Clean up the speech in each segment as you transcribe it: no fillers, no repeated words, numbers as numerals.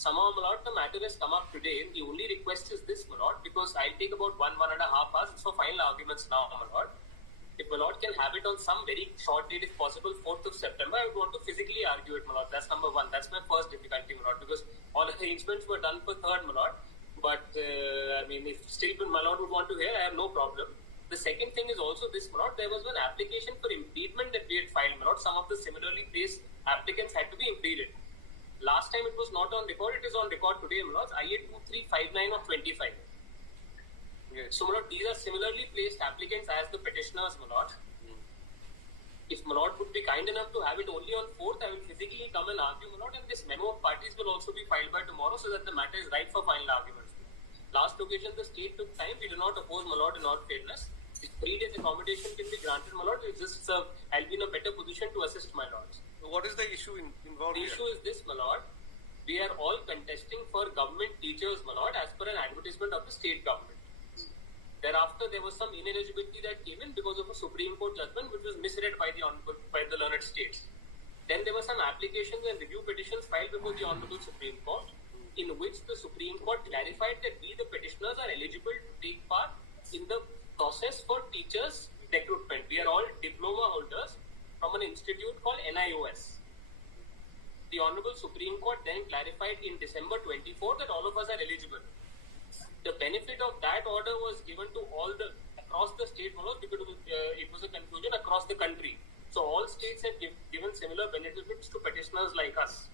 Somehow, my lord, the matter has come up today. The only request is this, my lord, because I'll take about 1.5 hours. It's for final arguments now, my lord. If my lord can have it on some very short date, if possible, 4th of September, I would want to physically argue it, my lord. That's number one. That's my first difficulty, my lord, because all arrangements were done for 3rd, my lord. But, if still my lord would want to hear, I have no problem. The second thing is also this, my lord. There was one application for impleadment that we had filed, my lord. Some of the similarly placed applicants had to be impleaded. Last time it was not on record, it is on record today, my lord. IA 2359 of 25. Yes. So, my lord, these are similarly placed applicants as the petitioners, my lord. If my lord would be kind enough to have it only on 4th, I will physically come and argue, my lord, and this memo of parties will also be filed by tomorrow so that the matter is right for final arguments. Last occasion, the state took time. We do not oppose, my lord, in all fairness. If 3 days accommodation can be granted, my lord, I'll be in a better position to assist, my lords. What is the issue involved here? The issue is this, my lord. We are all contesting for government teachers, my lord, as per an advertisement of the state government. Thereafter, there was some ineligibility that came in because of a Supreme Court judgment which was misread by the learned states. Then there were some applications and review petitions filed before the Honorable Supreme Court, in which the Supreme Court clarified that we, the petitioners, are eligible to take part in the process for teachers' recruitment. We are all diploma holders from an institute called nios. The Honorable Supreme Court then clarified in December 24 that all of us are eligible. The benefit of that order was given to across the state, because it was a conclusion across the country. So all states had given similar benefits to petitioners like us.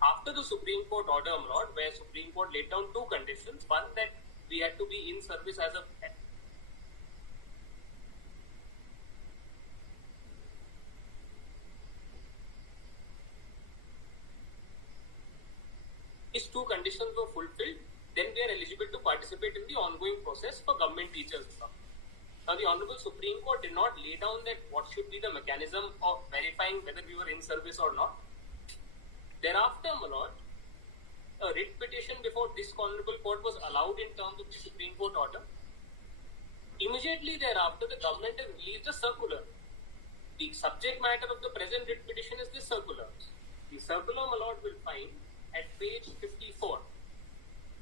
After the Supreme Court order, my lord, where Supreme Court laid down 2 conditions. One, that we had to be in service as a These 2 conditions were fulfilled, then we are eligible to participate in the ongoing process for government teachers. Now, the Honorable Supreme Court did not lay down that what should be the mechanism of verifying whether we were in service or not. Thereafter, my lord, a writ petition before this Honorable Court was allowed in terms of the Supreme Court order. Immediately thereafter, the government has released a circular. The subject matter of the present writ petition is this circular. The circular, my lord, will find at page 54.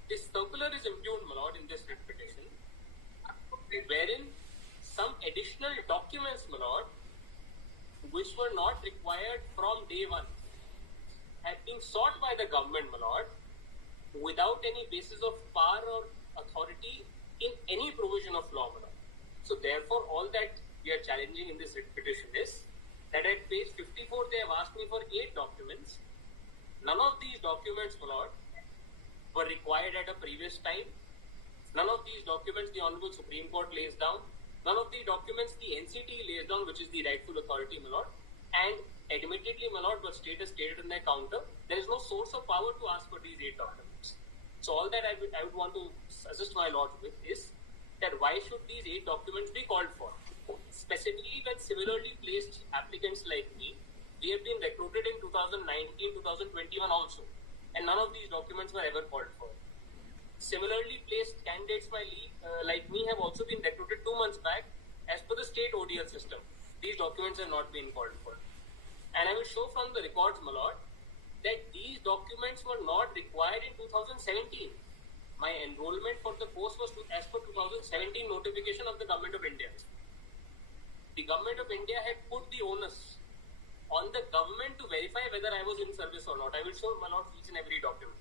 This circular is impugned, my lord, in this writ petition, wherein some additional documents, my lord, which were not required from day one, had been sought by the government, my lord, without any basis of power or authority in any provision of law, my lord. So therefore, all that we are challenging in this writ petition is that at page 54, they have asked me for 8 documents. None of these documents, my lord, were required at a previous time. None of these documents the Honorable Supreme Court lays down. None of the documents the NCT lays down, which is the rightful authority, my lord. And admittedly, my lord, what state has stated in their counter, there is no source of power to ask for these 8 documents. So all that I would want to assist my lord with is that why should these 8 documents be called for? Specifically, when similarly placed applicants like me, we have been recruited in 2019, 2021 also. And none of these documents were ever called for. Similarly placed candidates like me have also been recruited 2 months back as per the state ODL system. These documents have not been called for. And I will show from the records, my lord, that these documents were not required in 2017. My enrollment for the post was as per 2017 notification of the Government of India. The Government of India had put the onus on the government to verify whether I was in service or not. I will show, my lord, each and every document.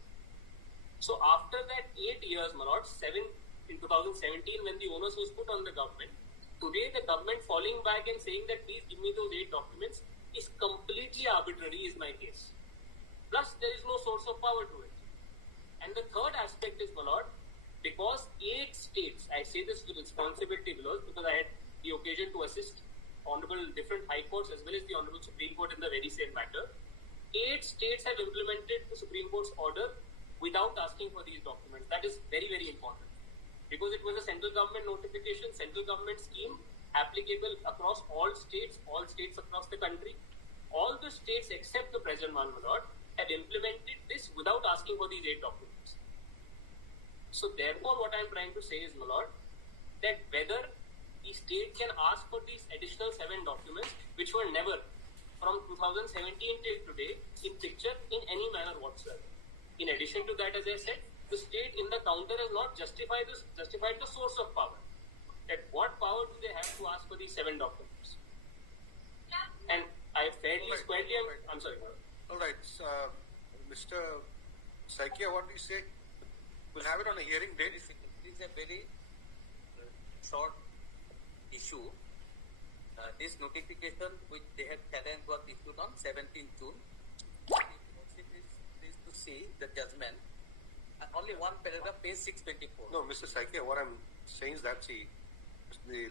So after that 8 years, my lord, 7 in 2017, when the onus was put on the government, today the government falling back and saying that please give me those 8 documents is completely arbitrary, is my case. Plus, there is no source of power to it. And the third aspect is, my lord, because 8 states, I say this with responsibility, because I had the occasion to assist Honorable different high courts as well as the Honorable Supreme Court in the very same matter. 8 states have implemented the Supreme Court's order without asking for these documents. That is very, very important. Because it was a central government notification, central government scheme applicable across all states across the country. All the states except the present one, my lord, have implemented this without asking for these 8 documents. So therefore, what I am trying to say is, my lord, that whether the state can ask for these additional 7 documents, which were never, from 2017 till today, in picture in any manner whatsoever. In addition to that, as I said, the state in the counter has not justified the source of power. That what power do they have to ask for these 7 documents? And I fairly squarely, I'm sorry. All right, Mr. Saikia, what do you say? We'll have it on a hearing date. This is a very short issue. This notification which they had challenged was issued on 17th June. It is pleased to see the judgment. Only one paragraph, page 624. No, Mr. Saikia, what I'm saying is that the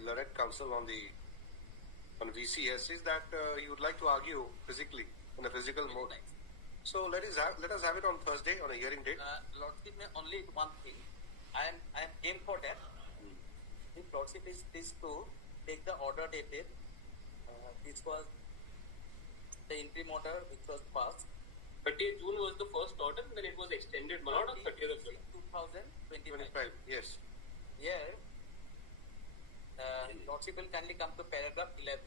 Learned Council on VCS is that he would like to argue physically, in a physical mode. Nice. So let us have it on Thursday on a hearing date. Lordship, only one thing. I am game for that. If Lordship is pleased to take the order dated, this was the interim order which was passed. 30th June was the first order, and then it was extended, my lord, on 30th of July. 2025. Yes. Here, Lordship will kindly come to paragraph 11.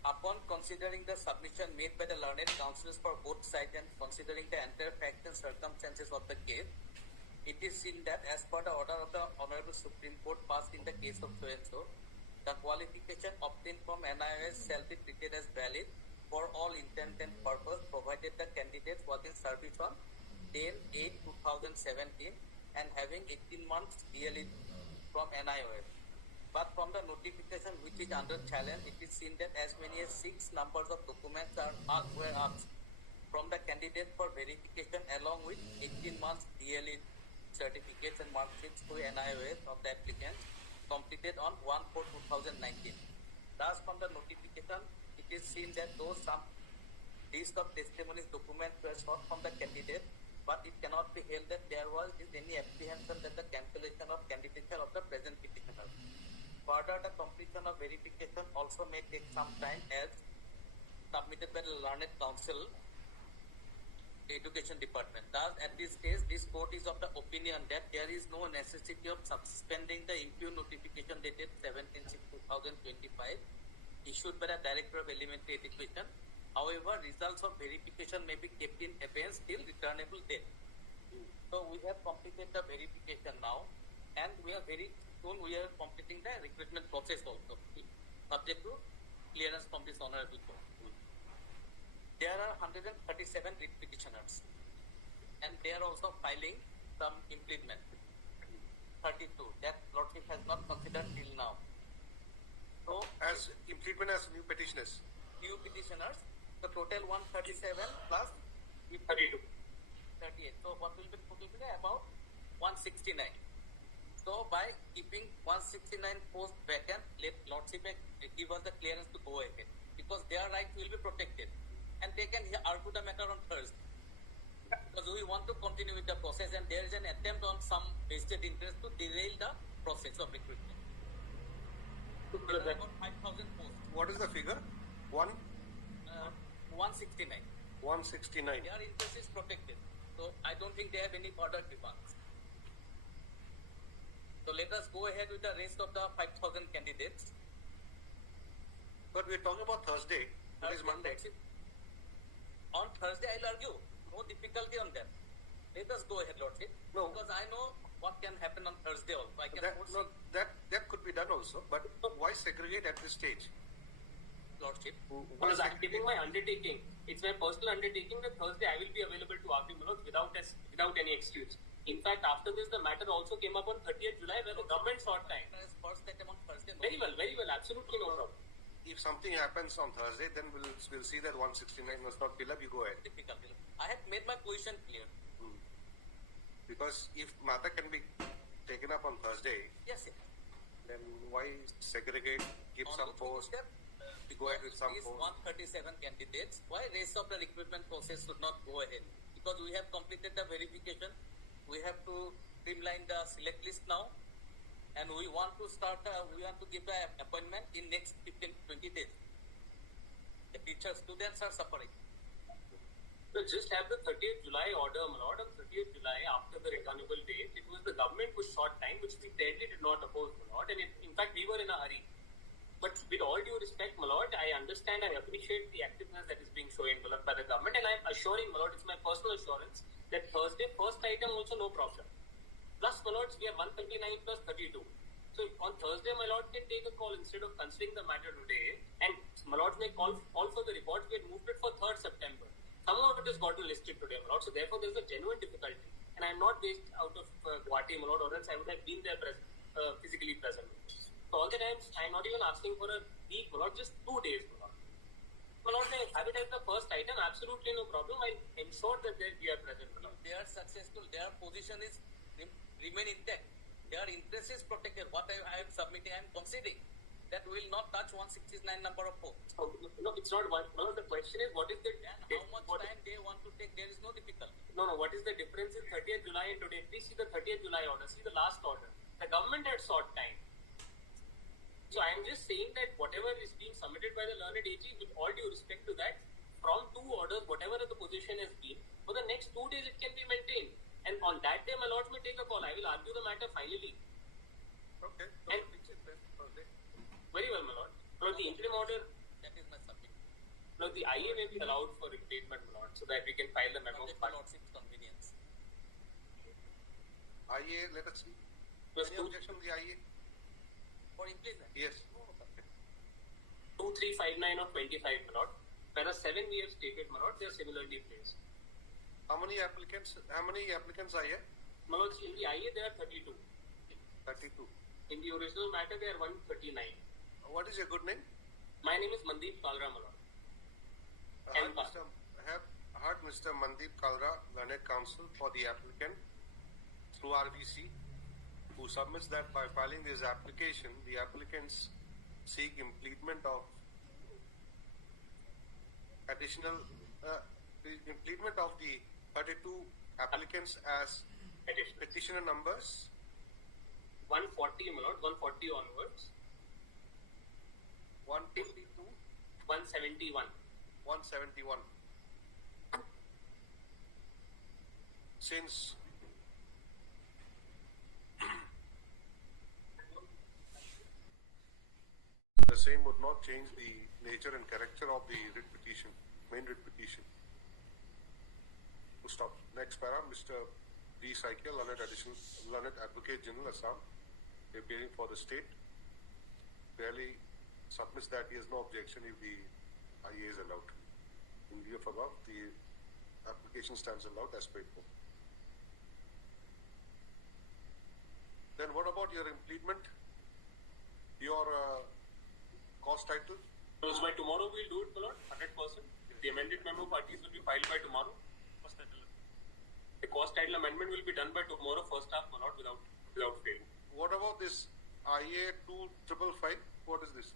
Upon considering the submission made by the learned counsels for both sides and considering the entire facts and circumstances of the case, it is seen that as per the order of the Honorable Supreme Court passed in the case of so-and-so, the qualification obtained from NIOS shall be treated as valid for all intent and purpose, provided the candidate was in service on 10/8/2017 and having 18 months DLE from NIOS. But from the notification which is under challenge, it is seen that as many as 6 numbers of documents were asked from the candidate for verification along with 18 months DLE certificates and marksheets to NIOS of the applicant completed on 1/4/2019. Thus, from the notification, it is seen that though some list of testimonies documents were sought from the candidate, but it cannot be held that there was any apprehension that the cancellation of candidature of the present petitioner. Further, the completion of verification also may take some time as submitted by the Learned Council, Education Department. Thus, at this stage, this court is of the opinion that there is no necessity of suspending the impugn notification dated 17/6/2025 issued by the Director of Elementary Education. However, results of verification may be kept in abeyance till returnable date. So, we have completed the verification now, and we are very soon we are completing the recruitment process also, subject to clearance from this honorable court. There are 137 writ petitioners, and they are also filing some impleadment. 32 that Lordship has not considered till now. So, As impleadment as new petitioners. new petitioners, the total 137 plus 32. 38. So, what will be total be about 169. So, by keeping 169 posts vacant, let Lordship give us the clearance to go ahead, because their rights will be protected, and they can argue the matter on Thursday. Because we want to continue with the process, and there is an attempt on some vested interest to derail the process of recruitment. There are about 5,000 posts. What is the figure? 169. 169. Their interest is protected. So I don't think they have any further demands. So let us go ahead with the rest of the 5,000 candidates. But we're talking about Thursday. It is Monday. On Thursday, I'll argue. No difficulty on that. Let us go ahead, Lordship. No. Because I know what can happen on Thursday also. I can foresee. That could be done also. But why segregate at this stage? Lordship. Because I'm giving my undertaking. It's my personal undertaking that Thursday I will be available to argue without any excuse. In fact, after this, the matter also came up on 30th July where the government sought time. First item on Thursday. Very well, absolutely no problem. If something happens on Thursday, then we'll see that 169 was not filled up. You go ahead. Difficult. I have made my position clear. Because if matter can be taken up on Thursday, Yes, sir. then why segregate, give some post, go ahead with some these post? 137 candidates, why rest of the recruitment process should not go ahead? Because we have completed the verification, we have to streamline the select list now, and we want to give the appointment in next 15-20 days. The teachers, students are suffering. So just have the 30th July order, my lord. On 30th July, after the returnable date, it was the government who sought time, which we fairly did not oppose, my lord. And in fact, we were in a hurry. But with all due respect, my lord, I understand, I appreciate the activeness that is being shown by the government, and I am assuring, my lord, it's my personal assurance that Thursday, first item also no problem. Plus, my lords, we have 139 plus 32. So on Thursday, my lord can take a call instead of considering the matter today. And my lord may call for the report. We had moved it for 3rd September. Some of it has gotten listed today, my lord. So therefore, there's a genuine difficulty. And I'm not based out of Guwahati, my lord, or else I would have been there physically present. So all the times, I'm not even asking for a week, my lord, just 2 days, my lord. My lord, may have it as the first item, absolutely no problem. I ensure that we are present, my lord. They are successful. Their position is remain intact. Their interest is protected. What I am submitting, I am conceding that we will not touch 169 number of posts. Oh, no, it's not one. No, the question is, what is the... And how much time they want to take, there is no difficulty. No, what is the difference in 30th July and today? Please see the 30th July order. See the last order. The government had sought time. So I am just saying that whatever is being submitted by the learned AG, with all due respect to that, from 2 orders, whatever the position has been, for the next 2 days it can be maintained. And on that day, my lords may take a call. I will argue the matter finally. Okay. So And Thursday. very well, my lord. Lord, the interim order, That is my submission. Lord, the IA may be allowed for Impleadment, my lord, so that we can file the memo. Subject to lordship's convenience. IA, let us see. Plus Any 2, objection to the IA? For impleadment. Yes. 2, 3, 5, 9 or 25, my lord. Whereas 7 we have stated, my lord, they are similarly placed. How many applicants are here? My lord, in the IA there are 32. 32. In the original matter there are 139. What is your good name? My name is Mandeep Kalra, my lord. I have heard Mr. Mandeep Kalra, learned counsel for the applicant through RBC, who submits that by filing this application, the applicants seek impleadment of additional impleadment of the 32 applicants as petitioner numbers 140, my lord, 140 onwards. 152, 171. 171. Since the same would not change the nature and character of the writ petition, main writ petition. We'll stop. Next para, Mr. D. Saikia, Learned Advocate General, Assam, appearing for the state, barely submits that he has no objection if the IA is allowed. In view of above, the application stands allowed as paid for. Then what about your impleadment? Your cost title? So by tomorrow we'll do it, my lord, 100%. The amended memo parties will be filed by tomorrow. The cost title amendment will be done by tomorrow, first half, my lord, without fail. What about this IA 2555? What is this?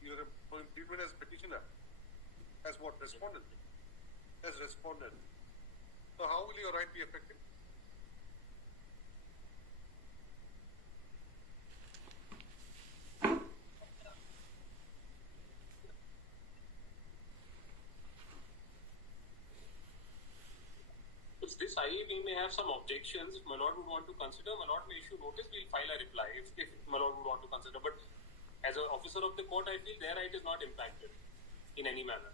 Your impleadment as petitioner, as what? Respondent? As respondent. So how will your right be affected? This IA, we may have some objections. If my lord would want to consider, my lord may issue notice, we'll file a reply if my lord would want to consider. But as an officer of the court, I feel their right is not impacted in any manner.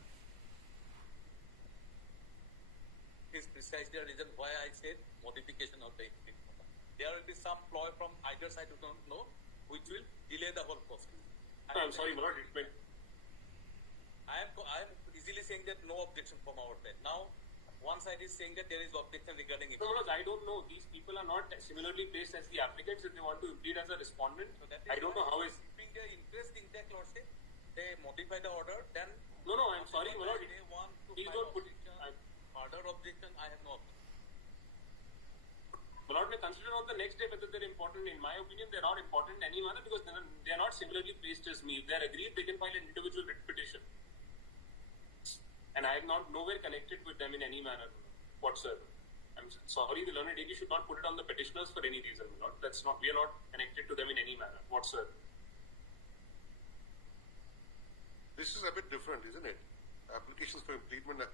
Is precisely the reason why I said modification of the impleadment. There will be some ploy from either side, we don't know, which will delay the whole process. I'm sorry, my lord, I am easily saying that no objection from our side. Now, one side is saying that there is objection regarding it. No, I don't know. These people are not similarly placed as the applicants if they want to implead as a respondent. So that is I don't know how is. Keeping their interest intact, lordship, they modify the order, then. No, I'm sorry, my lord. They want to Please file don't put. further objection, I have no objection. My lord may consider on the next day whether they're important. In my opinion, they're not important in any manner because they're not similarly placed as me. If they're agreed, they can file an individual writ petition. And I am not nowhere connected with them in any manner whatsoever. I'm sorry, the learned AG should not put it on the petitioners for any reason, my lord. We are not connected to them in any manner whatsoever. This is a bit different, isn't it? Applications for impleadment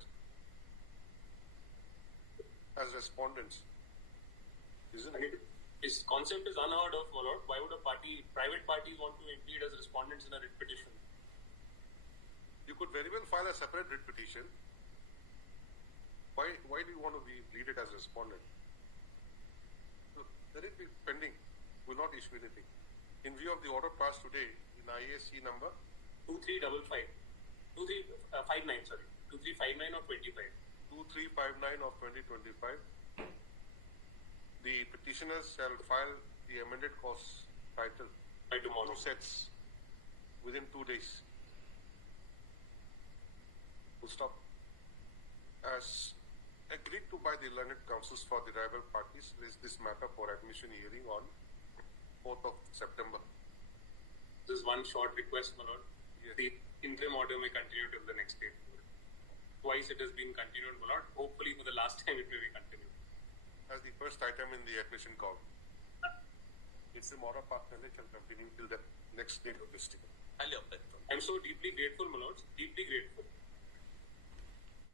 as respondents, isn't it? This concept is unheard of, my lord. Why would private parties want to implead as respondents in a writ petition? You could very well file a separate writ petition. Why do you want to be pleaded as a respondent? So, let it be pending. Will not issue anything. In view of the order passed today in IAC number 2355. 2359, sorry. 2359 of 25. 2359 of 2025, the petitioners shall file the amended cause title By tomorrow. 2 sets within 2 days. Full stop. As agreed to by the learned counsels for the rival parties, raise this matter for admission hearing on 4th of September. This is one short request, my lord. Yes. The interim order may continue till the next day. Twice it has been continued, my lord. Hopefully for the last time it may be continued. As the first item in the admission call. Interim order path shall continue till the next date of this ticket. Highly objectful. I'm so deeply grateful, my lords. Deeply grateful.